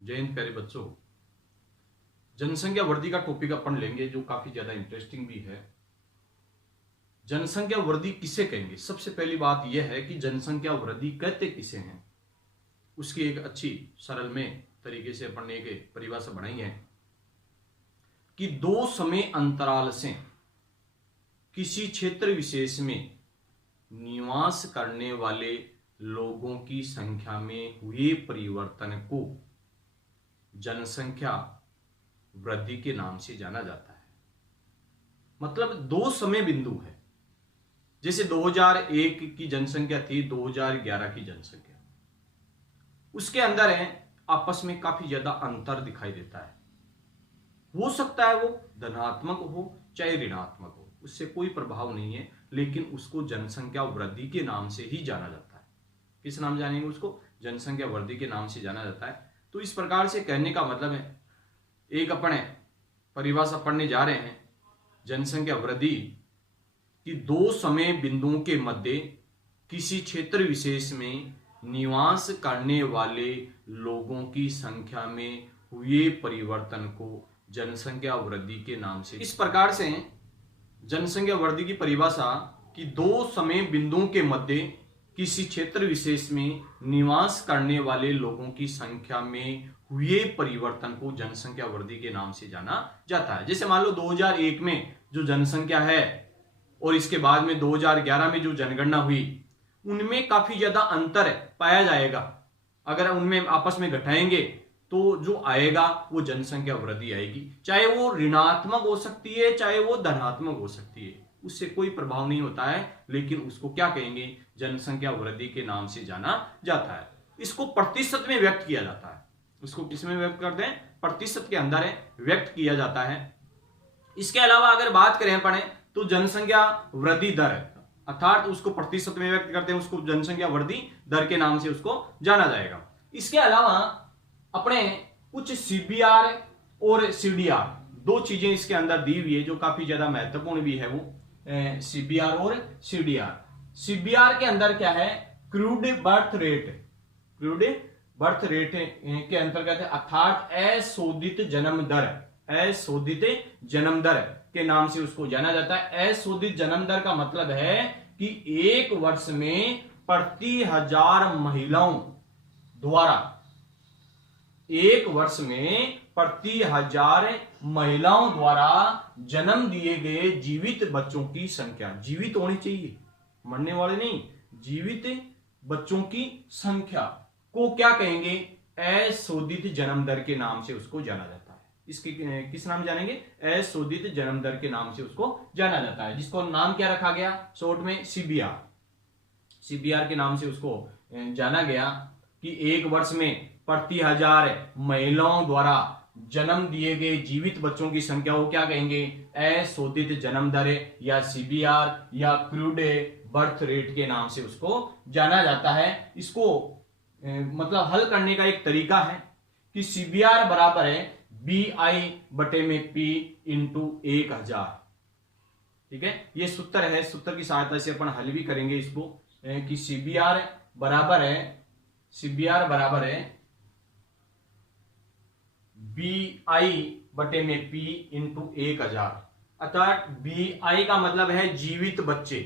जय हिंद प्यारे बच्चों। जनसंख्या वृद्धि का टॉपिक अपन लेंगे जो काफी ज्यादा इंटरेस्टिंग भी है। जनसंख्या वृद्धि किसे कहेंगे? सबसे पहली बात यह है कि जनसंख्या वृद्धि कहते किसे हैं, उसकी एक अच्छी सरल में तरीके से अपन ने एक परिभाषा बनाई है कि दो समय अंतराल से किसी क्षेत्र विशेष में निवास करने वाले लोगों की संख्या में हुए परिवर्तन को जनसंख्या वृद्धि के नाम से जाना जाता है। मतलब दो समय बिंदु है, जैसे 2001 की जनसंख्या थी, 2011 की जनसंख्या, उसके अंदर है आपस में काफी ज्यादा अंतर दिखाई देता है। हो सकता है वो धनात्मक हो चाहे ऋणात्मक हो, उससे कोई प्रभाव नहीं है, लेकिन उसको जनसंख्या वृद्धि के नाम से ही जाना जाता है। किस नाम जानेंगे उसको? जनसंख्या वृद्धि के नाम से जाना जाता है। तो इस प्रकार से कहने का मतलब है, एक अपन परिभाषा पढ़ने जा रहे हैं, जनसंख्या वृद्धि कि दो समय बिंदुओं के मध्य किसी क्षेत्र विशेष में निवास करने वाले लोगों की संख्या में हुए परिवर्तन को जनसंख्या वृद्धि के नाम से। इस प्रकार से जनसंख्या वृद्धि की परिभाषा कि दो समय बिंदुओं के मध्य किसी क्षेत्र विशेष में निवास करने वाले लोगों की संख्या में हुए परिवर्तन को जनसंख्या वृद्धि के नाम से जाना जाता है। जैसे मान लो 2001 में जो जनसंख्या है और इसके बाद में 2011 में जो जनगणना हुई, उनमें काफी ज्यादा अंतर पाया जाएगा। अगर उनमें आपस में घटाएंगे तो जो आएगा वो जनसंख्या वृद्धि आएगी, चाहे वो ऋणात्मक हो सकती है चाहे वो धनात्मक हो सकती है, उससे कोई प्रभाव नहीं होता है, लेकिन उसको क्या कहेंगे? जनसंख्या वृद्धि के नाम से जाना जाता है। इसको प्रतिशत में व्यक्त किया जाता है। उसको किस में व्यक्त करते हैं? प्रतिशत के अंदर व्यक्त किया जाता है। इसके अलावा अगर बात करें पढ़े तो जनसंख्या वृद्धि दर, अर्थात उसको प्रतिशत में व्यक्त करते हैं, उसको जनसंख्या वृद्धि दर के नाम से उसको जाना जाएगा। इसके अलावा अपने कुछ सीबीआर और सीडीआर, दो चीजें इसके अंदर दी हुई है जो काफी ज्यादा महत्वपूर्ण भी है, वो सीबीआर और सीडीआर। सीबीआर के अंदर क्या है? Crude birth rate, crude birth rate के अंतर्गत, अर्थात अशोधित जन्म दर, अशोधित जन्म दर के नाम से उसको जाना जाता है। अशोधित जन्म दर का मतलब है कि एक वर्ष में प्रति 1000 महिलाओं द्वारा, एक वर्ष में प्रति 1000 महिलाओं द्वारा जन्म दिए गए जीवित बच्चों की संख्या, जीवित होनी चाहिए, मरने वाले नहीं, जीवित बच्चों की संख्या को क्या कहेंगे? अशोधित जन्म दर के नाम से उसको जाना जाता है। इसके किस नाम जानेंगे? अशोधित जन्म दर के नाम से उसको जाना जाता है, जिसको नाम क्या रखा गया शॉर्ट में? सीबीआर। सीबीआर के नाम से उसको जाना गया कि एक वर्ष में प्रति 1000 महिलाओं द्वारा जन्म दिए गए जीवित बच्चों की संख्या को क्या कहेंगे? अशोधित जन्म दर या सीबीआर या क्रूड बर्थ रेट के नाम से उसको जाना जाता है। इसको मतलब हल करने का एक तरीका है कि सीबीआर बराबर है BI बटे में P इंटू 1000। ठीक है, ये सूत्र है, सूत्र की सहायता से अपन हल भी करेंगे इसको कि सीबीआर बराबर है BI बटे में P इंटू 1000, अर्थात BI का मतलब है जीवित बच्चे,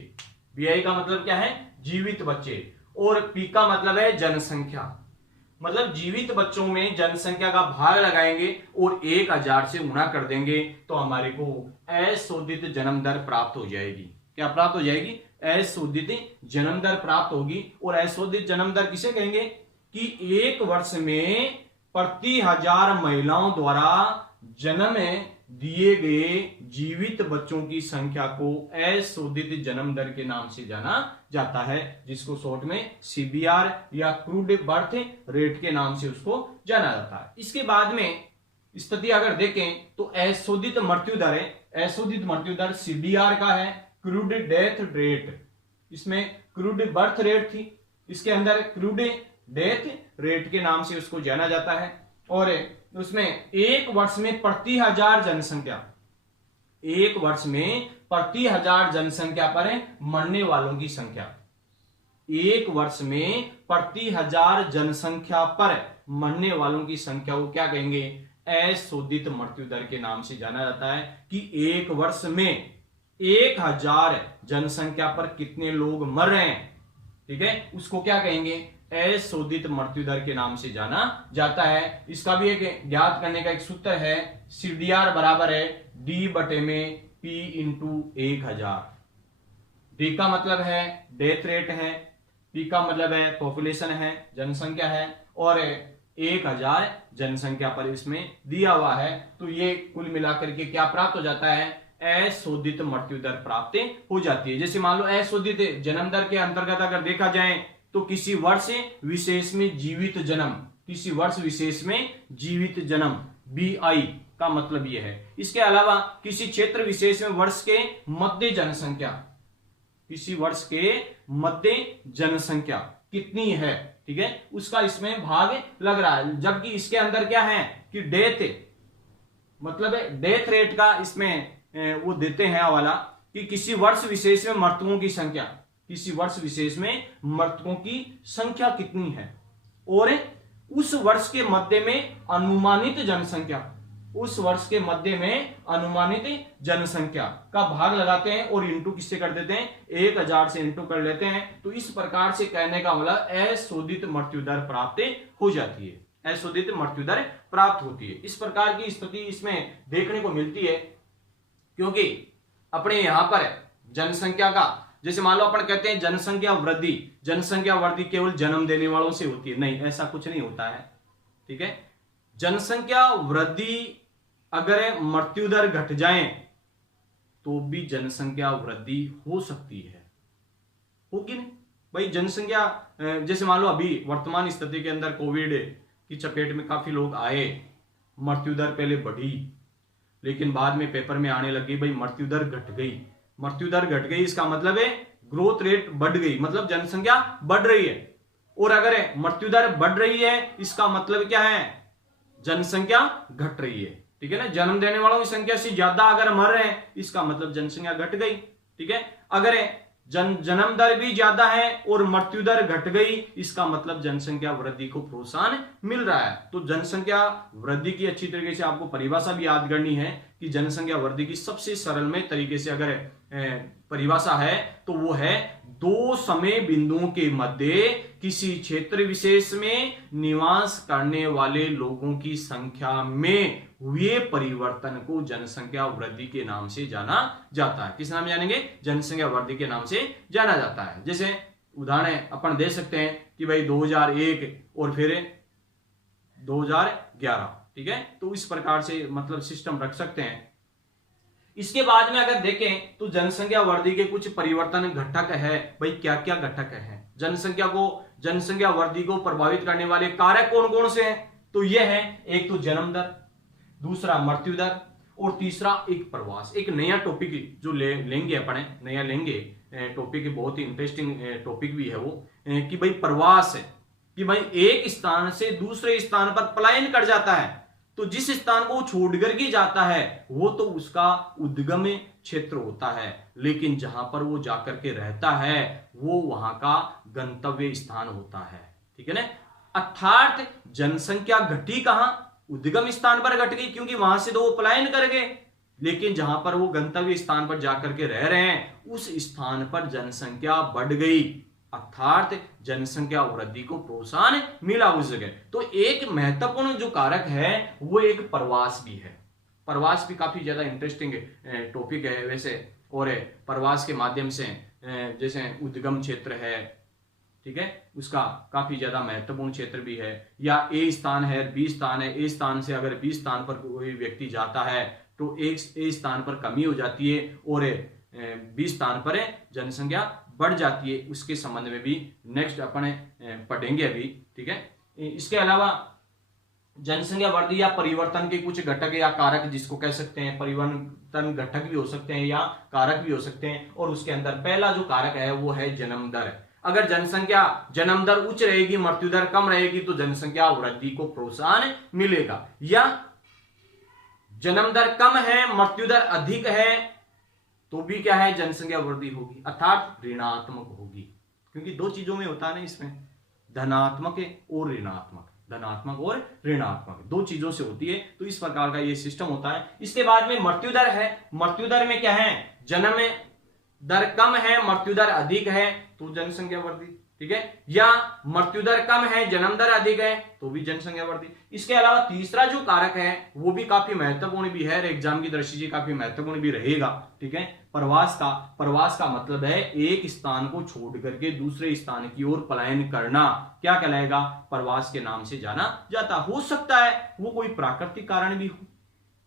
BI का मतलब क्या है? जीवित बच्चे, और P का मतलब है जनसंख्या। मतलब जीवित बच्चों में जनसंख्या का भाग लगाएंगे और 1000 से गुणा कर देंगे तो हमारे को अशोधित जन्म दर प्राप्त हो जाएगी। क्या प्राप्त हो जाएगी? अशोधित जन्म दर प्राप्त होगी। और अशोधित जन्म दर किसे कहेंगे? कि एक वर्ष में प्रति 1000 महिलाओं द्वारा जन्म दिए गए जीवित बच्चों की संख्या को अशोधित जन्म दर के नाम से जाना जाता है, जिसको शॉर्ट में सीबीआर या क्रूड बर्थ रेट के नाम से उसको जाना जाता है। इसके बाद में स्थिति अगर देखें तो अशोधित मृत्यु दर है, अशोधित मृत्यु दर सीबीआर का है, क्रूड डेथ रेट, इसमें क्रूड बर्थ रेट थी, इसके अंदर क्रूड डेथ रेट के नाम से उसको जाना जाता है। और उसमें एक वर्ष में प्रति 1000 जनसंख्या, एक वर्ष में प्रति 1000 जनसंख्या पर मरने वालों की संख्या, एक वर्ष में प्रति 1000 जनसंख्या पर मरने वालों की संख्या को क्या कहेंगे, अशोधित मृत्यु दर के नाम से जाना जाता है। कि एक वर्ष में 1000 जनसंख्या पर कितने लोग मर रहे हैं, ठीक है, उसको क्या कहेंगे, अशोधित मृत्यु दर के नाम से जाना जाता है। इसका भी एक ज्ञात करने का एक सूत्र है, CDR बराबर है D/P इंटू 1000। D का मतलब है डेथ रेट है, P का मतलब है पॉपुलेशन है, जनसंख्या है, और 1000 जनसंख्या पर इसमें दिया हुआ है। तो ये कुल मिलाकर के क्या प्राप्त हो जाता है, अशोधित मृत्यु दर प्राप्त हो जाती है। जैसे मान लो अशोधित जन्म दर के अंतर्गत अगर देखा जाए तो किसी वर्ष विशेष में जीवित जन्म, किसी वर्ष विशेष में जीवित जन्म, BI का मतलब यह है। इसके अलावा किसी क्षेत्र विशेष में वर्ष के मध्य जनसंख्या, किसी वर्ष के मध्य जनसंख्या कितनी है, ठीक है, उसका इसमें भाग लग रहा है। जबकि इसके अंदर क्या है कि डेथ मतलब डेथ रेट का इसमें वो देते हैं हवाला कि किसी वर्ष विशेष में मृतकों की संख्या, किसी वर्ष विशेष में मृतकों की संख्या कितनी है, और उस वर्ष के मध्य में अनुमानित जनसंख्या, उस वर्ष के मध्य में अनुमानित जनसंख्या का भाग लगाते हैं और इंटू किससे कर देते हैं, 1000 से इंटू कर लेते हैं। तो इस प्रकार से कहने का मतलब अशोधित मृत्यु दर प्राप्त हो जाती है, अशोधित मृत्यु दर प्राप्त होती है। इस प्रकार की स्थिति इसमें देखने को मिलती है, क्योंकि अपने यहां पर जनसंख्या का, जैसे मान लो अपन कहते हैं जनसंख्या वृद्धि, जनसंख्या वृद्धि केवल जन्म देने वालों से होती है, नहीं, ऐसा कुछ नहीं होता है, ठीक है। जनसंख्या वृद्धि अगर मृत्यु दर घट जाए तो भी जनसंख्या वृद्धि हो सकती है, होगी नहीं भाई। जनसंख्या जैसे मान लो अभी वर्तमान स्थिति के अंदर कोविड की चपेट में काफी लोग आए, मृत्यु दर पहले बढ़ी, लेकिन बाद में पेपर में आने लगी भाई मृत्यु दर घट गई। मृत्यु दर घट गई इसका मतलब है ग्रोथ रेट बढ़ गई, मतलब जनसंख्या बढ़ रही है। और अगर मृत्यु दर बढ़ रही है इसका मतलब क्या है, जनसंख्या घट रही है, ठीक है ना। जन्म देने वालों की संख्या से ज्यादा अगर मर रहे हैं इसका मतलब जनसंख्या घट गई, ठीक है। अगर जन्म दर भी ज्यादा है और मृत्यु दर घट गई इसका मतलब जनसंख्या वृद्धि को प्रोत्साहन मिल रहा है। तो जनसंख्या वृद्धि की अच्छी तरीके से आपको परिभाषा भी याद करनी है कि जनसंख्या वृद्धि की सबसे सरल में तरीके से अगर परिभाषा है तो वो है दो समय बिंदुओं के मध्य किसी क्षेत्र विशेष में निवास करने वाले लोगों की संख्या में हुए परिवर्तन को जनसंख्या वृद्धि के नाम से जाना जाता है। किस नाम जानेंगे, जनसंख्या वृद्धि के नाम से जाना जाता है। जैसे उदाहरण अपन दे सकते हैं कि भाई 2001 और फिर 2011, ठीक है। तो इस प्रकार से मतलब सिस्टम रख सकते हैं। इसके बाद में अगर देखें तो जनसंख्या वृद्धि के कुछ परिवर्तन घटक है। भाई क्या क्या घटक है, जनसंख्या वृद्धि को प्रभावित करने वाले कारक कौन कौन से हैं? तो यह है, एक तो जन्म दर, दूसरा मृत्यु दर, और तीसरा एक प्रवास। एक नया टॉपिक जो लेंगे अपन, नया लेंगे टॉपिक, बहुत ही इंटरेस्टिंग टॉपिक भी है वो, कि भाई प्रवास है, कि भाई एक स्थान से दूसरे स्थान पर पलायन कर जाता है। तो जिस स्थान को छोड़ करके जाता है वो तो उसका उद्गम क्षेत्र होता है, लेकिन जहां पर वो जाकर के रहता है वो वहां का गंतव्य स्थान होता है, ठीक है ना। अर्थात जनसंख्या घटी कहां, उद्गम स्थान पर घट गई, क्योंकि वहां से तो वो पलायन कर गए, लेकिन जहां पर वो गंतव्य स्थान पर जाकर के रह रहे हैं उस स्थान पर जनसंख्या बढ़ गई, अर्थात जनसंख्या वृद्धि को प्रोत्साहन मिला उस जगह। तो एक महत्वपूर्ण जो कारक है वो एक प्रवास भी है। प्रवास भी काफी ज्यादा इंटरेस्टिंग टॉपिक है वैसे, और प्रवास के माध्यम से जैसे उद्गम क्षेत्र है, ठीक है, उसका काफी ज्यादा महत्वपूर्ण क्षेत्र भी है। या ए स्थान है, बी स्थान है, ए स्थान से अगर बी स्थान पर कोई व्यक्ति जाता है तो एक ए स्थान पर कमी हो जाती है और बी स्थान पर जनसंख्या बढ़ जाती है। उसके संबंध में भी नेक्स्ट अपन पढ़ेंगे अभी, ठीक है। इसके अलावा जनसंख्या वृद्धि या परिवर्तन के कुछ घटक या कारक, जिसको कह सकते हैं परिवर्तन घटक भी हो सकते हैं या कारक भी हो सकते हैं, और उसके अंदर पहला जो कारक है वो है जन्म दर। अगर जन्म दर उच्च रहेगी, मृत्यु दर कम रहेगी तो जनसंख्या वृद्धि को प्रोत्साहन मिलेगा। या जन्म दर कम है, मृत्यु दर अधिक है तो भी क्या है, जनसंख्या वृद्धि होगी, अर्थात ऋणात्मक होगी। क्योंकि दो चीजों में होता है ना इसमें, धनात्मक और ऋणात्मक, धनात्मक और ऋणात्मक दो चीजों से होती है। तो इस प्रकार का ये सिस्टम होता है। इसके बाद में मृत्यु दर है। मृत्यु दर में क्या है, जन्म दर कम है मृत्यु दर अधिक है तो जनसंख्या वृद्धि, ठीक है, या मृत्यु दर कम है जन्म दर अधिक है तो भी जनसंख्या वृद्धि। इसके अलावा तीसरा जो कारक है वो भी काफी महत्वपूर्ण भी है, एग्जाम की दृष्टि से काफी महत्वपूर्ण भी रहेगा, ठीक है, प्रवास का। प्रवास का मतलब है एक स्थान को छोड़ करके दूसरे स्थान की ओर पलायन करना, क्या कहलाएगा, प्रवास के नाम से जाना जाता। हो सकता है वो कोई प्राकृतिक कारण भी हो,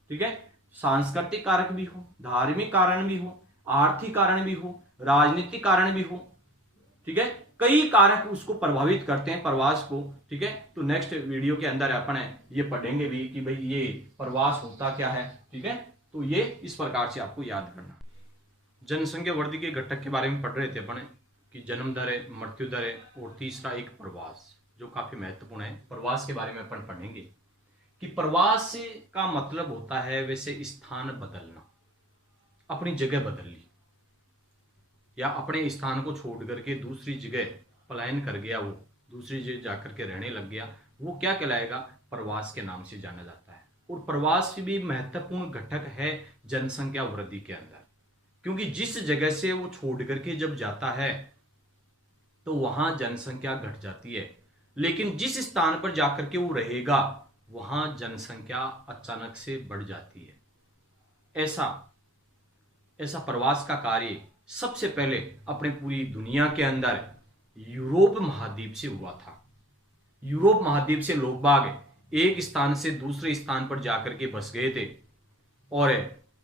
ठीक है, सांस्कृतिक कारक भी हो, धार्मिक कारण भी हो, आर्थिक कारण भी हो, राजनीतिक कारण भी हो, ठीक है, कई कारक उसको प्रभावित करते हैं प्रवास को, ठीक है। तो नेक्स्ट वीडियो के अंदर अपन ये पढ़ेंगे भी कि भाई ये प्रवास होता क्या है, ठीक है। तो ये इस प्रकार से आपको याद करना। जनसंख्या वृद्धि के घटक के बारे में पढ़ रहे थे अपन कि जन्म दर है, मृत्यु दर है और तीसरा एक प्रवास जो काफी महत्वपूर्ण है। प्रवास के बारे में अपन पढ़ेंगे कि प्रवास का मतलब होता है वैसे स्थान बदलना, अपनी जगह बदल ली या अपने स्थान को छोड़ करके दूसरी जगह पलायन कर गया, वो दूसरी जगह जाकर के रहने लग गया, वो क्या कहलाएगा, प्रवास के नाम से जाना जाता है। और प्रवास भी महत्वपूर्ण घटक है जनसंख्या वृद्धि के अंदर, क्योंकि जिस जगह से वो छोड़ करके जब जाता है तो वहां जनसंख्या घट जाती है, लेकिन जिस स्थान पर जाकर के वो रहेगा वहां जनसंख्या अचानक से बढ़ जाती है। ऐसा प्रवास का कार्य सबसे पहले अपने पूरी दुनिया के अंदर यूरोप महाद्वीप से हुआ था। यूरोप महाद्वीप से लोग बाग एक स्थान से दूसरे स्थान पर जाकर के बस गए थे। और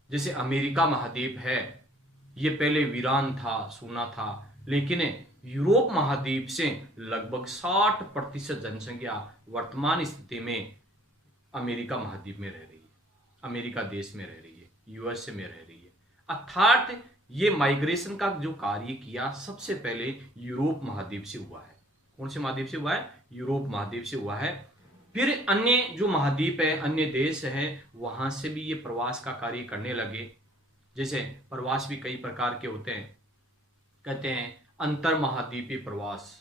जैसे अमेरिका महाद्वीप है, ये पहले वीरान था, सूना था, लेकिन यूरोप महाद्वीप से लगभग 60% जनसंख्या वर्तमान स्थिति में अमेरिका महाद्वीप में रह रही है, अमेरिका देश में रह रही है, यूएसए में रह रही है। अर्थात ये माइग्रेशन का जो कार्य किया सबसे पहले यूरोप महाद्वीप से हुआ है। कौन से महाद्वीप से हुआ है, यूरोप महाद्वीप से हुआ है। फिर अन्य जो महाद्वीप है, अन्य देश है, वहां से भी ये प्रवास का कार्य करने लगे। जैसे प्रवास भी कई प्रकार के होते हैं, कहते हैं अंतर महाद्वीपीय प्रवास।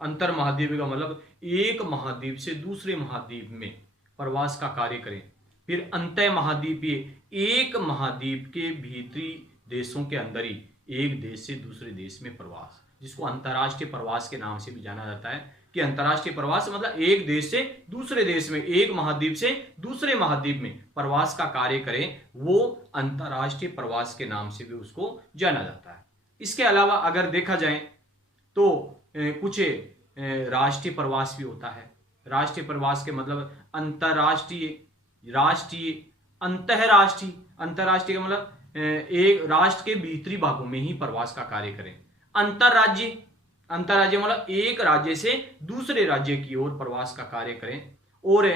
अंतर महाद्वीप का मतलब एक महाद्वीप से दूसरे महाद्वीप में प्रवास का कार्य करें। फिर अंतः महाद्वीपीय, एक महाद्वीप के भीतरी देशों के अंदर ही एक देश से दूसरे देश में प्रवास, जिसको अंतर्राष्ट्रीय प्रवास के नाम से भी जाना जाता है। कि अंतर्राष्ट्रीय प्रवास मतलब एक देश से दूसरे देश में, एक महाद्वीप से दूसरे महाद्वीप में प्रवास का कार्य करें, वो अंतर्राष्ट्रीय प्रवास के नाम से भी उसको जाना जाता है। इसके अलावा अगर देखा जाए तो कुछ राष्ट्रीय प्रवास भी होता है। राष्ट्रीय प्रवास के मतलब अंतर्राष्ट्रीय, राष्ट्रीय, अंतरराष्ट्रीय। अंतरराष्ट्रीय का मतलब एक राष्ट्र के भीतरी भागों में ही प्रवास का कार्य करें। अंतरराज्य, अंतरराज्य मतलब एक राज्य से दूसरे राज्य की ओर प्रवास का कार्य करें। और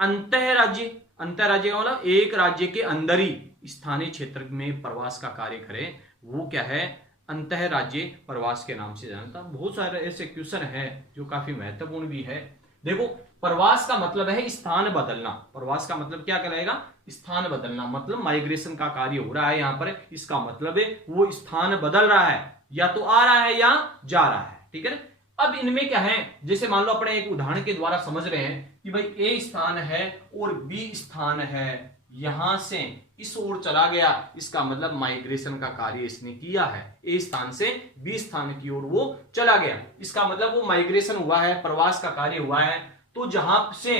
अंतरराज्य, अंतरराज्य का मतलब एक राज्य के अंदर ही स्थानीय क्षेत्र में प्रवास का कार्य करें, वो क्या है, अंतरराज्य प्रवास के नाम से जानता। बहुत सारे ऐसे क्वेश्चन है जो काफी महत्वपूर्ण भी है। देखो प्रवास का मतलब है स्थान बदलना। प्रवास का मतलब क्या कहलाएगा, स्थान बदलना। मतलब माइग्रेशन का कार्य हो रहा है यहाँ पर, इसका मतलब है वो स्थान बदल रहा है, या तो आ रहा है या जा रहा है, ठीक है। अब इनमें क्या है, जैसे मान लो अपने एक उदाहरण के द्वारा समझ रहे हैं कि भाई ए स्थान है और बी स्थान है, यहां से इस ओर चला गया, इसका मतलब माइग्रेशन का कार्य इसने किया है। ए स्थान से बी स्थान की ओर वो चला गया, इसका मतलब वो माइग्रेशन हुआ है, प्रवास का कार्य हुआ है। तो जहां से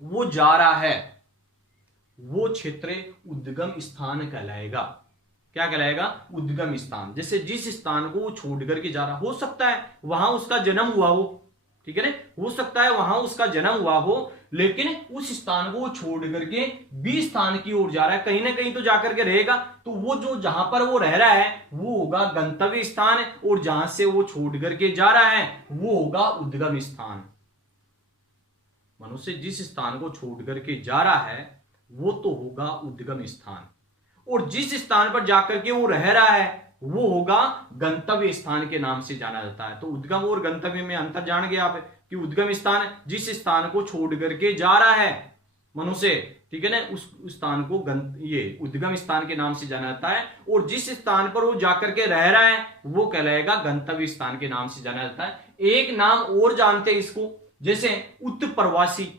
वो जा रहा है वो क्षेत्र उद्गम स्थान कहलाएगा। क्या कहलाएगा, उद्गम स्थान। जैसे जिस स्थान को वो छोड़ करके जा रहा, हो सकता है वहां उसका जन्म हुआ हो, ठीक है ना, हो सकता है वहां उसका जन्म हुआ हो, लेकिन उस स्थान को वो छोड़ करके बी स्थान की ओर जा रहा है, कहीं ना कहीं तो जाकर के रहेगा। तो वो जो जहां पर वो रह रहा है वो होगा गंतव्य स्थान, और जहां से वो छोड़ करके जा रहा है वो होगा उद्गम स्थान। मनुष्य जिस स्थान को छोड़ करके जा रहा है वो तो होगा उद्गम स्थान, और जिस स्थान पर जाकर के वो रह रहा है वो होगा गंतव्य स्थान के नाम से जाना जाता है। तो उद्गम और गंतव्य में अंतर जान गए आप कि उद्गम स्थान जिस स्थान को छोड़ करके जा रहा है मनुष्य, ठीक है ना, उस स्थान को ये उद्गम स्थान के नाम से जाना जाता है। और जिस स्थान पर वो जाकर के रह रहा है वो कहलाएगा गंतव्य स्थान के नाम से जाना जाता है। एक नाम और जानते हैं इसको, जैसे उत्प्रवासी,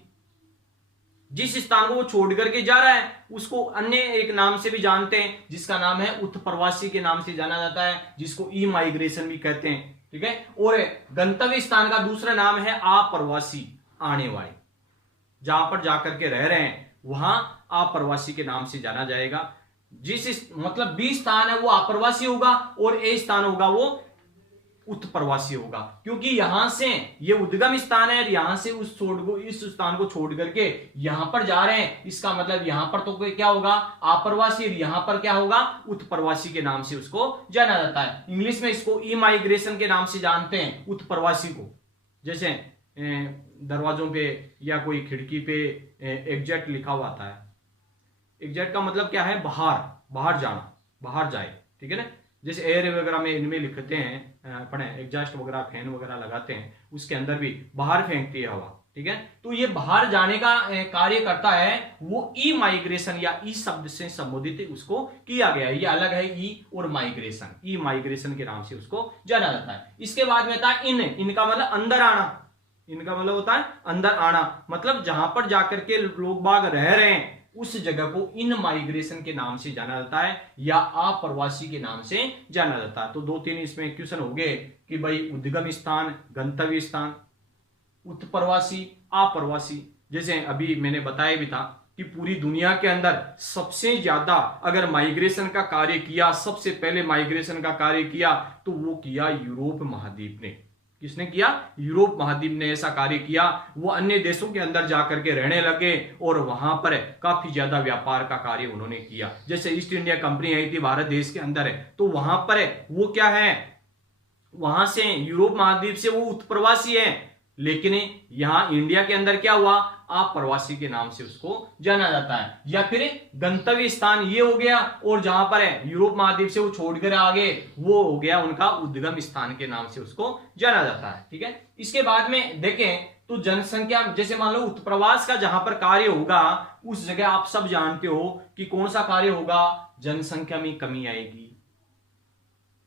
जिस स्थान को वो छोड़ करके जा रहा है उसको अन्य एक नाम से भी जानते हैं, जिसका नाम है उत्प्रवासी के नाम से जाना जाता है, जिसको ई माइग्रेशन भी कहते हैं, ठीक है। और गंतव्य स्थान का दूसरा नाम है अप्रवासी, आने वाले, जहां पर जाकर के रह रहे हैं वहां अप्रवासी के नाम से जाना जाएगा। मतलब बी स्थान है वो अप्रवासी होगा और ए स्थान होगा वो उत्प्रवासी होगा, क्योंकि यहां से ये उद्गम स्थान है, यहां से इस स्थान को छोड़ करके यहां पर जा रहे हैं, इसका मतलब यहां पर तो क्या होगा, अप्रवासी, यहां पर क्या होगा, उत्प्रवासी के नाम से उसको जाना जाता है। इंग्लिश में इसको ई माइग्रेशन के नाम से जानते हैं उत्प्रवासी को। जैसे दरवाजों पे या कोई खिड़की पे एग्जैक्ट लिखा हुआ आता है, एग्जैक्ट का मतलब क्या है, बाहर जाना, बाहर जाए, ठीक है ना। जैसे एयर वगैरह में इनमें लिखते हैं, पढ़े, एग्जॉस्ट वगैरह फैन वगैरह लगाते हैं, उसके अंदर भी बाहर फेंकती है हवा, ठीक है। तो ये बाहर जाने का कार्य करता है, वो ई माइग्रेशन या ई शब्द से संबोधित उसको किया गया है। ये अलग है ई और माइग्रेशन, ई माइग्रेशन के नाम से उसको जाना जाता है। इसके बाद में था इनका मतलब अंदर आना, इनका मतलब होता है अंदर आना, मतलब जहां पर जाकर के लोग बाग रह रहे हैं उस जगह को इन माइग्रेशन के नाम से जाना जाता है या अप्रवासी के नाम से जाना जाता है। तो 2-3 इसमें क्वेश्चन हो गए कि भाई उद्गम स्थान, गंतव्य स्थान, उत्प्रवासी, अप्रवासी। जैसे अभी मैंने बताया भी था कि पूरी दुनिया के अंदर सबसे ज्यादा अगर माइग्रेशन का कार्य किया, सबसे पहले माइग्रेशन का कार्य किया तो वो किया यूरोप महाद्वीप ने। किसने किया, यूरोप महाद्वीप ने ऐसा कार्य किया। वो अन्य देशों के अंदर जाकर के रहने लगे और वहां पर काफी ज्यादा व्यापार का कार्य उन्होंने किया। जैसे ईस्ट इंडिया कंपनी आई थी भारत देश के अंदर है, तो वहां पर वो क्या है, वहां से यूरोप महाद्वीप से वो उत्प्रवासी है, लेकिन यहां इंडिया के अंदर क्या हुआ, अप्रवासी के नाम से उसको जाना जाता है। या फिर गंतव्य स्थान ये हो गया, और जहां पर है यूरोप महाद्वीप से वो छोड़कर आगे वो हो गया उनका उद्गम स्थान के नाम से उसको जाना जाता है, ठीक है। इसके बाद में देखें तो जनसंख्या, जैसे मान लो उत्प्रवास का जहां पर कार्य होगा उस जगह आप सब जानते हो कि कौन सा कार्य होगा, जनसंख्या में कमी आएगी।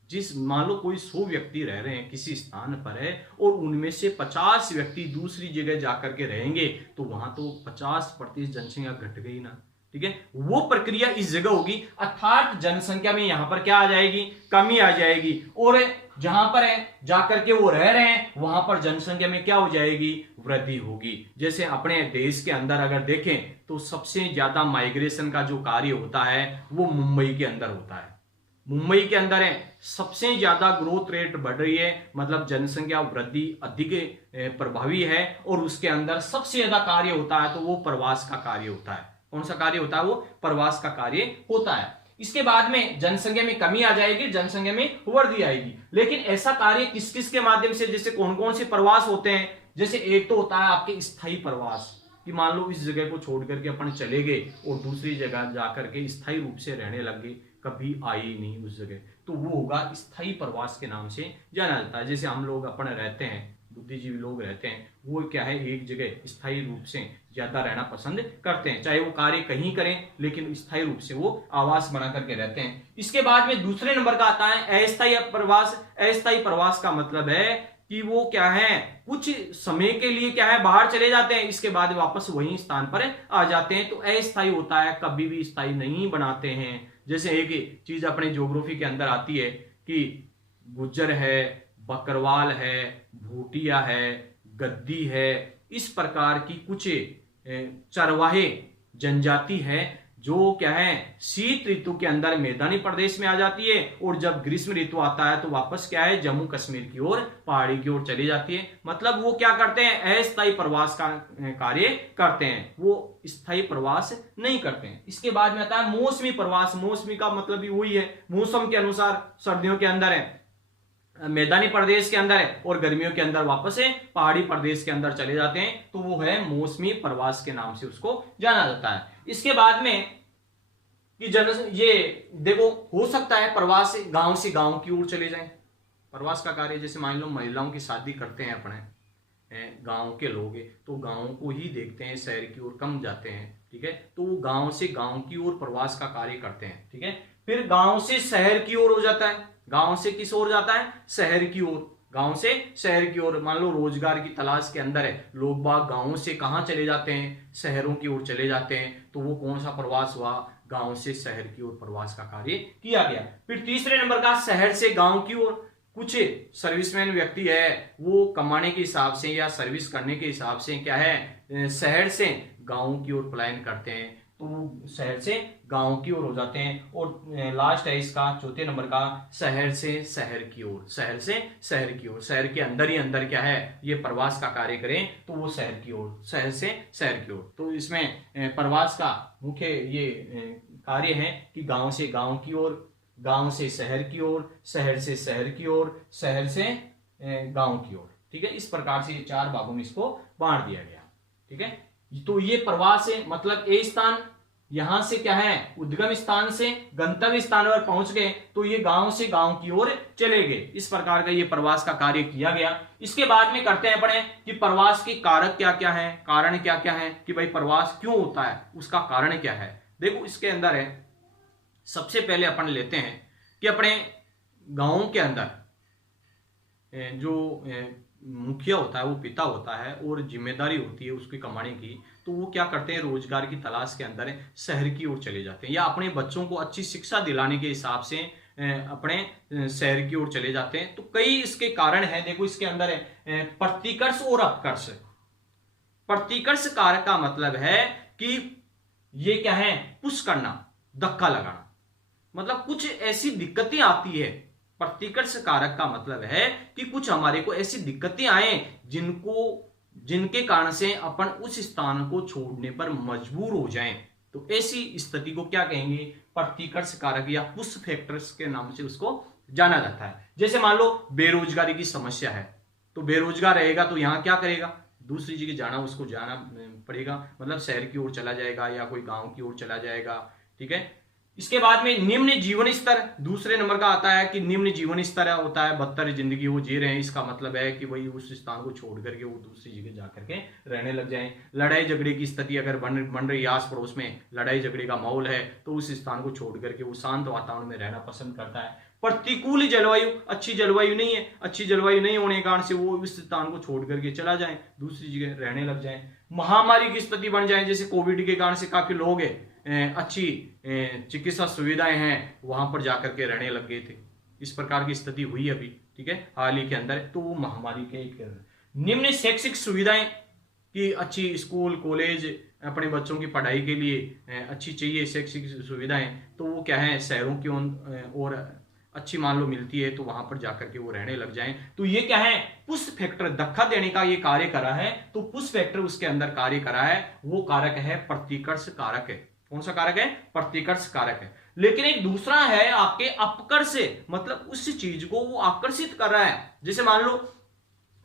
जिस मान लो कोई 100 व्यक्ति रह रहे हैं किसी स्थान पर है और उनमें से 50 व्यक्ति दूसरी जगह जाकर के रहेंगे, तो वहां तो 50% जनसंख्या घट गई ना, ठीक है। वो प्रक्रिया इस जगह होगी, अर्थात जनसंख्या में यहां पर क्या आ जाएगी, कमी आ जाएगी। और जहां पर है जाकर के वो रह रहे हैं वहां पर जनसंख्या में क्या हो जाएगी, वृद्धि होगी। जैसे अपने देश के अंदर अगर देखें तो सबसे ज्यादा माइग्रेशन का जो कार्य होता है वो मुंबई के अंदर होता है। मुंबई के अंदर है सबसे ज्यादा ग्रोथ रेट बढ़ रही है, मतलब जनसंख्या वृद्धि अधिक प्रभावी है, और उसके अंदर सबसे ज्यादा कार्य होता है तो वो प्रवास का कार्य होता है। कौन सा कार्य होता है, वो प्रवास का कार्य होता है। इसके बाद में जनसंख्या में कमी आ जाएगी, जनसंख्या में वृद्धि आएगी। लेकिन ऐसा कार्य किस किस के माध्यम से, जैसे कौन कौन से प्रवास होते हैं, जैसे एक तो होता है आपके स्थायी प्रवास, कि मान लो इस जगह को छोड़ करके अपन चले गए और दूसरी जगह जाकर के स्थायी रूप से रहने लग गए, कभी आए ही नहीं उस जगह, तो वो होगा स्थायी प्रवास के नाम से जाना जाता है। जैसे हम लोग अपन रहते हैं, बुद्धिजीवी लोग रहते हैं, वो क्या है एक जगह स्थायी रूप से ज्यादा रहना पसंद करते हैं, चाहे वो कार्य कहीं करें लेकिन स्थायी रूप से वो आवास बना करके रहते हैं। इसके बाद में दूसरे नंबर का आता है अस्थायी प्रवास। अस्थायी प्रवास का मतलब है कि वो क्या है, कुछ समय के लिए क्या है बाहर चले जाते हैं, इसके बाद वापस वही स्थान पर आ जाते हैं, तो अस्थायी होता है, कभी भी स्थायी नहीं बनाते हैं। जैसे एक चीज अपने ज्योग्राफी के अंदर आती है कि गुज्जर है, बकरवाल है, भूटिया है, गद्दी है, इस प्रकार की कुछ चरवाहे जनजाति है जो क्या है शीत ऋतु के अंदर मैदानी प्रदेश में आ जाती है, और जब ग्रीष्म ऋतु आता है तो वापस क्या है जम्मू कश्मीर की ओर, पहाड़ी की ओर चली जाती है। मतलब वो क्या करते हैं, अस्थायी प्रवास का कार्य करते हैं, वो स्थायी प्रवास नहीं करते हैं। इसके बाद में आता है मौसमी प्रवास। मौसमी का मतलब भी वही है, मौसम के अनुसार सर्दियों के अंदर है मैदानी प्रदेश के अंदर है और गर्मियों के अंदर वापस है पहाड़ी प्रदेश के अंदर चले जाते हैं, तो वो है मौसमी प्रवास के नाम से उसको जाना जाता है। इसके बाद में कि ये देखो हो सकता है प्रवास गांव से गांव की ओर चले जाएं, प्रवास का कार्य। जैसे मान लो महिलाओं की शादी करते हैं अपने गांव के लोग, तो गांव को ही देखते हैं, शहर की ओर कम जाते हैं, ठीक है। तो वो गांव से गांव की ओर प्रवास का कार्य करते हैं, ठीक है। फिर गांव से शहर की ओर हो जाता है, गांव से किस ओर जाता है, शहर की ओर, गांव से शहर की ओर। मान लो रोजगार की तलाश के अंदर है, लोग बाग गांव से कहां चले जाते हैं, शहरों की ओर चले जाते हैं। तो वो कौन सा प्रवास हुआ, गांव से शहर की ओर प्रवास का कार्य किया गया। फिर तीसरे नंबर का शहर से गांव की ओर, कुछ सर्विसमैन व्यक्ति है वो कमाने के हिसाब से या सर्विस करने के हिसाब से क्या है, शहर से गांव की ओर पलायन करते हैं, तो शहर से गांव की ओर हो जाते हैं। और लास्ट है इसका चौथे नंबर का, शहर से शहर की ओर, शहर से शहर की ओर, शहर के अंदर ही अंदर क्या है ये प्रवास का कार्य करें तो वो शहर की ओर, शहर से शहर की ओर। तो इसमें प्रवास का मुख्य ये कार्य है कि गांव से गांव की ओर, गांव से शहर की ओर, शहर से शहर की ओर, शहर से गांव की ओर, ठीक है। इस प्रकार से 4 भागों में इसको बांट दिया गया, ठीक है। तो ये प्रवास है, मतलब ए स्थान, यहां से क्या है उद्गम स्थान से गंतव्य स्थान पर पहुंच गए तो ये गांव से गांव की ओर चले गए। इस प्रकार का ये प्रवास का कार्य किया गया। इसके बाद में करते हैं अपने कि प्रवास के कारक क्या क्या है, कारण क्या क्या है, कि भाई प्रवास क्यों होता है, उसका कारण क्या है। देखो इसके अंदर है, सबसे पहले अपन लेते हैं कि अपने गांव के अंदर जो मुखिया होता है वो पिता होता है और जिम्मेदारी होती है उसकी कमाने की, तो वो क्या करते हैं रोजगार की तलाश के अंदर शहर की ओर चले जाते हैं या अपने बच्चों को अच्छी शिक्षा दिलाने के हिसाब से अपने शहर की ओर चले जाते हैं। तो कई इसके कारण हैं। देखो इसके अंदर है प्रतिकर्ष और अपकर्ष। प्रतिकर्ष कारक का मतलब है कि ये क्या है, पुश करना, धक्का लगाना, मतलब कुछ ऐसी दिक्कतें आती है। प्रतिकर्ष कारक का मतलब है कि कुछ हमारे को ऐसी दिक्कतें आए जिनके कारण से अपन उस स्थान को छोड़ने पर मजबूर हो जाएं, तो ऐसी स्थिति को क्या कहेंगे, प्रतिकर्ष कारक या पुश फैक्टर्स के नाम से उसको जाना जाता है। जैसे मान लो बेरोजगारी की समस्या है, तो बेरोजगार रहेगा तो यहां क्या करेगा, दूसरी जगह उसको जाना पड़ेगा, मतलब शहर की ओर चला जाएगा या कोई गांव की ओर चला जाएगा, ठीक है। इसके बाद में निम्न जीवन स्तर, दूसरे नंबर का आता है कि निम्न जीवन स्तर होता है, बदतर जिंदगी वो जी रहे हैं। इसका मतलब है कि वही उस स्थान को छोड़ करके वो दूसरी जगह जाकर के रहने लग जाएं। लड़ाई झगड़े की स्थिति अगर बन रही है, आस पड़ोस में लड़ाई झगड़े का माहौल है, तो उस स्थान को छोड़ करके वो शांत वातावरण में रहना पसंद करता है। प्रतिकूल जलवायु, अच्छी जलवायु नहीं है, अच्छी जलवायु नहीं होने के कारण से वो उस स्थान को छोड़ करके चला जाए, दूसरी जगह रहने लग जाए। महामारी की स्थिति बन जाए, जैसे कोविड के कारण से काफी लोग अच्छी चिकित्सा सुविधाएं हैं वहां पर जाकर के रहने लग गए थे, इस प्रकार की स्थिति हुई अभी, ठीक है, हाल ही के अंदर। तो वो महामारी के एक निम्न शैक्षिक सुविधाएं कि अच्छी स्कूल कॉलेज अपने बच्चों की पढ़ाई के लिए अच्छी चाहिए शैक्षिक सुविधाएं, तो वो क्या है शहरों की और अच्छी मान लो मिलती है, तो वहां पर जाकर के वो रहने लग जाएं। तो ये क्या है, पुश फैक्टर, धक्का देने का ये कार्य करा है, तो पुश फैक्टर उसके अंदर कार्य करा है, वो कारक है प्रतिकर्ष कारक है। कौन सा कारक है, प्रतिकर्ष कारक है। लेकिन एक दूसरा है आपके अपकर्ष, मतलब उस चीज को वो आकर्षित कर रहा है। जैसे मान लो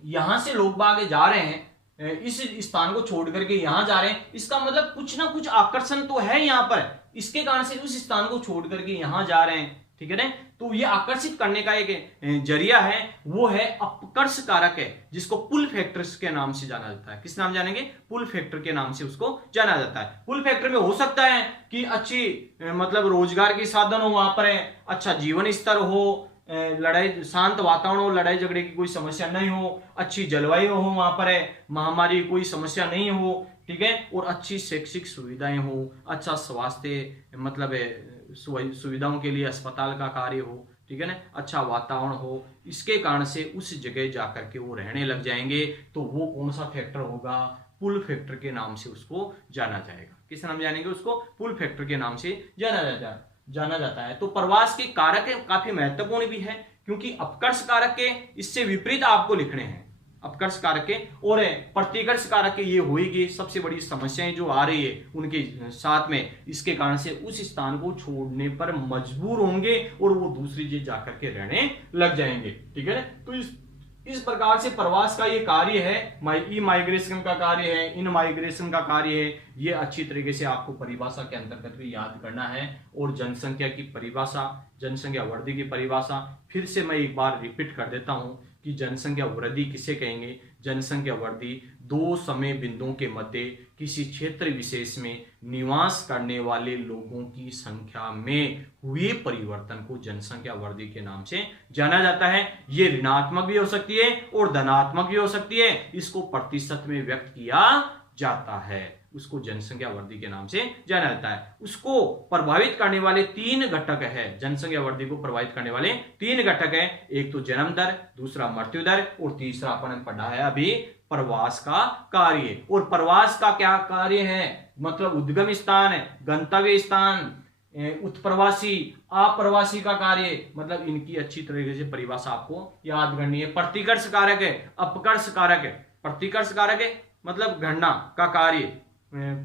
यहां से लोग बाग जा रहे हैं, इस स्थान को छोड़ करके यहां जा रहे हैं, इसका मतलब कुछ ना कुछ आकर्षण तो है यहां पर, इसके कारण से उस स्थान को छोड़ करके यहां जा रहे हैं, ठीक है ना। तो ये आकर्षित करने का एक जरिया है, वो है अपकर्ष कारक है, जिसको पुल फैक्टर्स के नाम से जाना जाता है। किस नाम जानेंगे, पुल फैक्टर के नाम से उसको जाना जाता है। पुल फैक्टर में हो सकता है कि अच्छी मतलब रोजगार के साधन हो वहां पर, है अच्छा जीवन स्तर हो, लड़ाई शांत वातावरण हो, लड़ाई झगड़े की कोई समस्या नहीं हो, अच्छी जलवायु हो वहां पर, है महामारी कोई समस्या नहीं हो, ठीक है, और अच्छी शैक्षिक सुविधाएं हो, अच्छा स्वास्थ्य मतलब सुविधाओं के लिए अस्पताल का कार्य हो, ठीक है ना, अच्छा वातावरण हो, इसके कारण से उस जगह जाकर के वो रहने लग जाएंगे। तो वो कौन सा फैक्टर होगा, पुल फैक्टर के नाम से उसको जाना जाएगा। किस नाम जानेंगे उसको, पुल फैक्टर के नाम से जाना जाता है। तो प्रवास के कारक काफी महत्वपूर्ण भी है, क्योंकि अपकर्ष कारक के इससे विपरीत आपको लिखने हैं, अपकर्ष कारक के और प्रतिकर्ष कारक के ये होगी सबसे बड़ी समस्याएं जो आ रही है उनके साथ में, इसके कारण से उस स्थान को छोड़ने पर मजबूर होंगे और वो दूसरी जगह जाकर के रहने लग जाएंगे, ठीक है। तो इस प्रकार से प्रवास का ये कार्य है, ई माइग्रेशन का कार्य है, इन माइग्रेशन का कार्य है। ये अच्छी तरीके से आपको परिभाषा के अंतर्गत भी याद करना है। और जनसंख्या की परिभाषा, जनसंख्या वृद्धि की परिभाषा फिर से मैं एक बार रिपीट कर देता हूं कि जनसंख्या वृद्धि किसे कहेंगे, जनसंख्या वृद्धि दो समय बिंदुओं के मध्य किसी क्षेत्र विशेष में निवास करने वाले लोगों की संख्या में हुए परिवर्तन को जनसंख्या वृद्धि के नाम से जाना जाता है। ये ऋणात्मक भी हो सकती है और धनात्मक भी हो सकती है। इसको प्रतिशत में व्यक्त किया जाता है, उसको जनसंख्या वृद्धि के नाम से जाना जाता है। उसको प्रभावित करने वाले तीन घटक है, जनसंख्या वृद्धि को प्रभावित करने वाले तीन घटक है। एक तो जन्म दर, दूसरा मृत्यु दर और तीसरा अपन पढ़ा है अभी प्रवास का कार्य। और प्रवास का क्या कार्य है, मतलब उद्गम स्थान, गंतव्य स्थान, उत्प्रवासी, अप्रवासी का कार्य, मतलब इनकी अच्छी तरीके से परिभाषा आपको याद करनी है। प्रतिकर्ष कारक है, अपकर्ष कारक है। प्रतिकर्ष कारक है मतलब गणना का कार्य,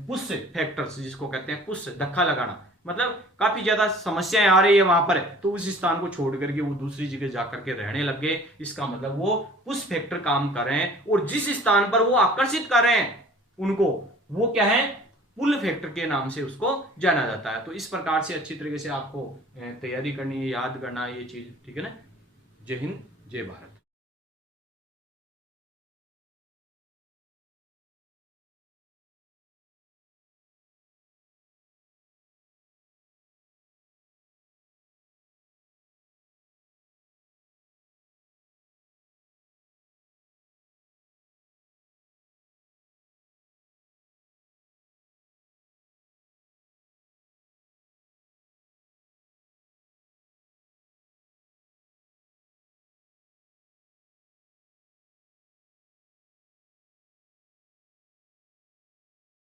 पुश फैक्टर्स जिसको कहते हैं, पुश धक्का लगाना, मतलब काफी ज्यादा समस्याएं आ रही है वहां पर, तो उस स्थान को छोड़ करके वो दूसरी जगह जाकर के रहने लग गए। इसका मतलब वो पुश फैक्टर काम कर रहे हैं, और जिस स्थान पर वो आकर्षित कर रहे हैं उनको, वो क्या है, पुल फैक्टर के नाम से उसको जाना जाता है। तो इस प्रकार से अच्छी तरीके से आपको तैयारी करनी है, याद करना है ये चीज, ठीक है ना। जय हिंद, जय भारत।